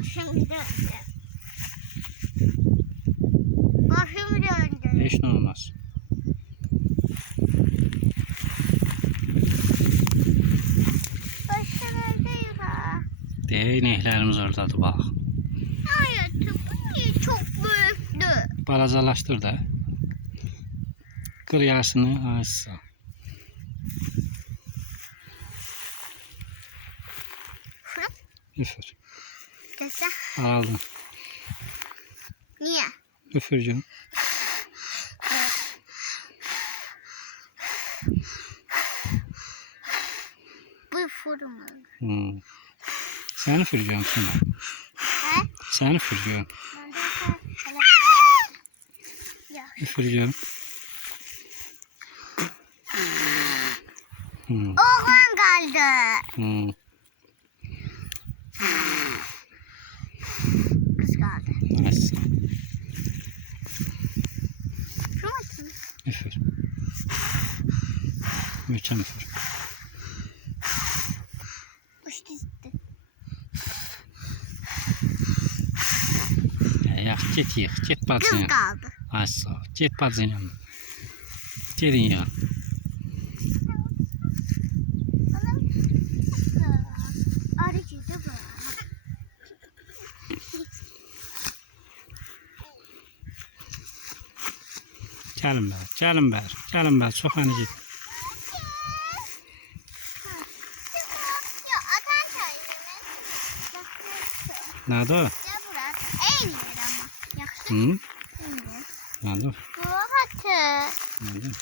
Başım döndü. Başım döndü. Hiç ne olmaz. Başım öldü ya. İneklerimiz oradadır bak. Hayatım bu niye çok büyüktü? Balacalaştır da. Kır yarısını açsa. Üfür. Kısa. Aldın. Niye? Üfür canım. Bu fırın. Sen üfüreceksin şuna. He? Sen üfüreceksin. Ben de ya. Üfüreceksin. Oğlan kaldı. Kız kaldı. Açsa. Şu mu? Üfür. Möçem üfür. Uçtu gitti. Ya git yık. Git Kız bacın. kaldı. Açsa. Git bacın yanına. Gelin ya. Arıcıydı bu. Gelin bər. Gelin bər. Gelin bər. Çox hani git. Ya atan söyleme. Nədir o? Ya burası en yer ama. Yaxşı. Hı? Şimdi. Nədir? Bu hatı. Nədir?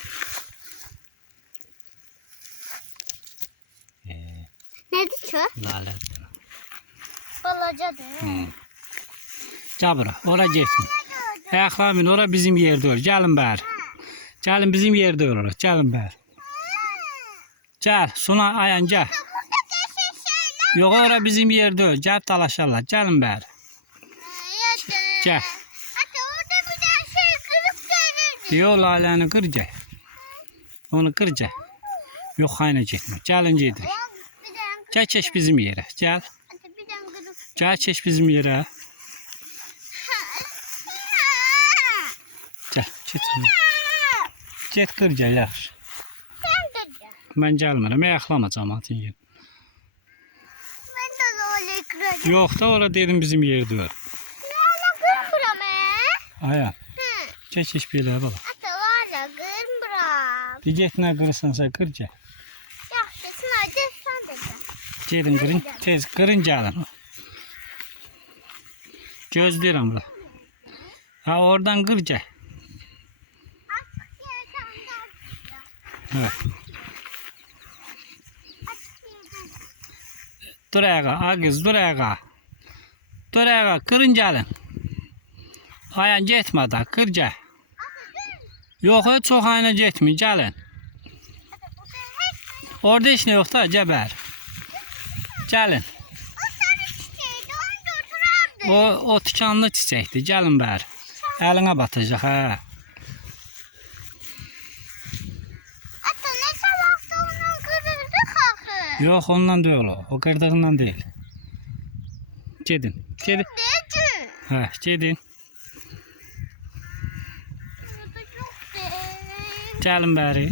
Nedir şu? Lalədir. Balacadır. Gəl bura. Ora getmə. Ayaqlamayın. Ora bizim yerdə olur. Gəlin bər. Gəlin bizim yerdə olur. Gəlin bər. Gəl. Suna ayan gəl. Burada kesin şeyler. Yox, ora bizim yerdə olur. Gəl dalaşarlar. Gəlin bər. Gəl. Hatta orada bir tane şey kırıp görürdü. Yox, laləni qır gəl. Onu qır gəl. Yox, hayna getmə. Gəlin gedir. Bir tane Gəl keç bizim yerə. Gəl. hatta bir tane kırıp. Gəl keç bizim yerə. Gəl. Keç. Get qır gəl yaxşı. Sen de gel. Mən gəlmirəm. Ayaqlama cəmaatın yer. Ben de öyle kırarım. Yox da ora dedim bizim yerdə olur. Lala kırmıram. Aya. Hı. Keç belə bala. Hatta lala kırmıram. Di get nə qırırsansa qır gəl. Yaxşısın hadi sen de gel. Gedin qırın. Tez qırın gəlin. Gözləyirəm bura. Ha oradan qır gəl. Açık yerden gel. Evet. Açık yerden. Dur ayağa. A qız dur ayağa. Dur ayağa. Qırın gəlin. Ayan getmə da. Qır gəl. Yox, çox ayına getməyin. Gəlin. Hatta burada hiç Orada heç nə yox da. Gəbər. Gəlin. o sarı çiçeğiydi onu götürürdü. O tikanlı çiçəkdir. Gəlin bər. Əlinə batacaq hə. Hatta ne sabahta onun kırıldı kalkı. Yox, ondan deyil o. O qırdığından deyil. Gedin. Gedin. Neci? Hə, gedin. Burada çok değil. Gəlin bəri.